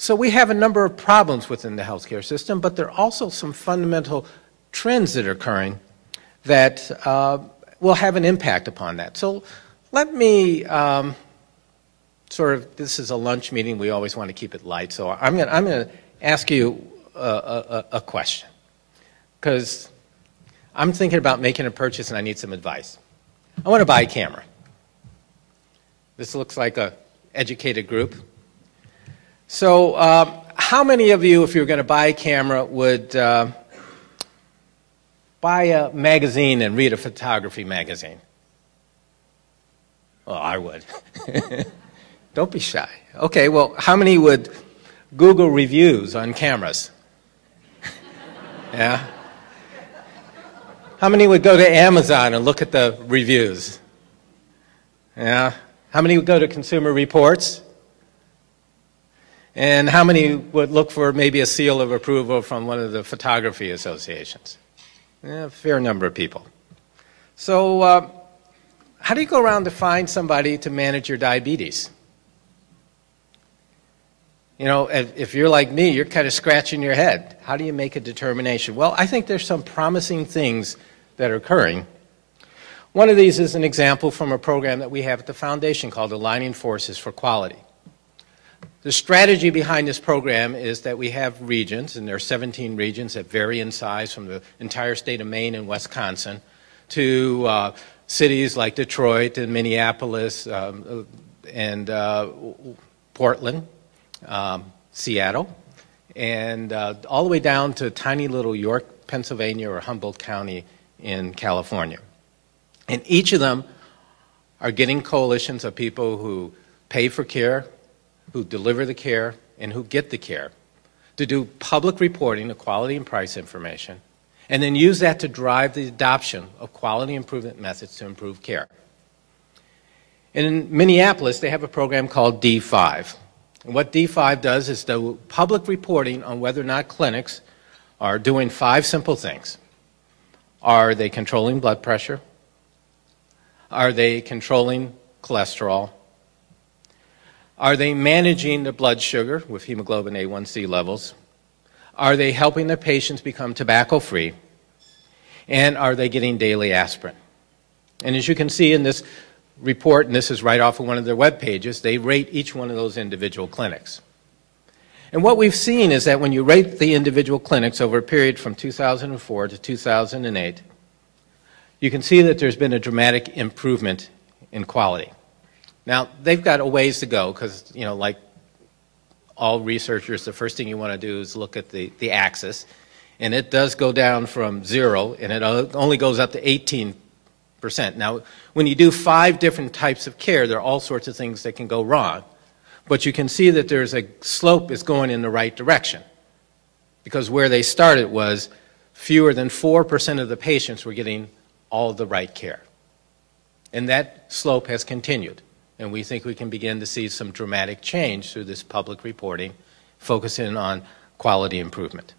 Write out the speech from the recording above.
So we have a number of problems within the healthcare system, but there are also some fundamental trends that are occurring that will have an impact upon that. So let me this is a lunch meeting. We always want to keep it light. So I'm going to ask you a question, because I'm thinking about making a purchase and I need some advice. I want to buy a camera. This looks like an educated group. So how many of you, if you were going to buy a camera, would buy a magazine and read a photography magazine? Well, I would. Don't be shy. Okay, well, how many would Google reviews on cameras? Yeah? How many would go to Amazon and look at the reviews? Yeah? How many would go to Consumer Reports? And how many would look for maybe a seal of approval from one of the photography associations? Yeah, a fair number of people. So how do you go around to find somebody to manage your diabetes? You know, if you're like me, you're kind of scratching your head. How do you make a determination? Well, I think there's some promising things that are occurring. One of these is an example from a program that we have at the Foundation called Aligning Forces for Quality. The strategy behind this program is that we have regions, and there are 17 regions that vary in size from the entire state of Maine and Wisconsin to cities like Detroit and Minneapolis and Portland, Seattle, and all the way down to tiny little York, Pennsylvania, or Humboldt County in California. And each of them are getting coalitions of people who pay for care, who deliver the care, and who get the care to do public reporting of quality and price information, and then use that to drive the adoption of quality improvement methods to improve care. And in Minneapolis, they have a program called D5. And what D5 does is do public reporting on whether or not clinics are doing 5 simple things. Are they controlling blood pressure? Are they controlling cholesterol? Are they managing the blood sugar with hemoglobin A1C levels? Are they helping their patients become tobacco-free? And are they getting daily aspirin? And as you can see in this report, and this is right off of one of their web pages, they rate each one of those individual clinics. And what we've seen is that when you rate the individual clinics over a period from 2004 to 2008, you can see that there's been a dramatic improvement in quality. Now, they've got a ways to go because, you know, like all researchers, the first thing you want to do is look at the axis. And it does go down from 0, and it only goes up to 18%. Now, when you do 5 different types of care, there are all sorts of things that can go wrong. But you can see that there's a slope is going in the right direction. Because where they started was fewer than 4% of the patients were getting all the right care. And that slope has continued. And we think we can begin to see some dramatic change through this public reporting, focusing on quality improvement.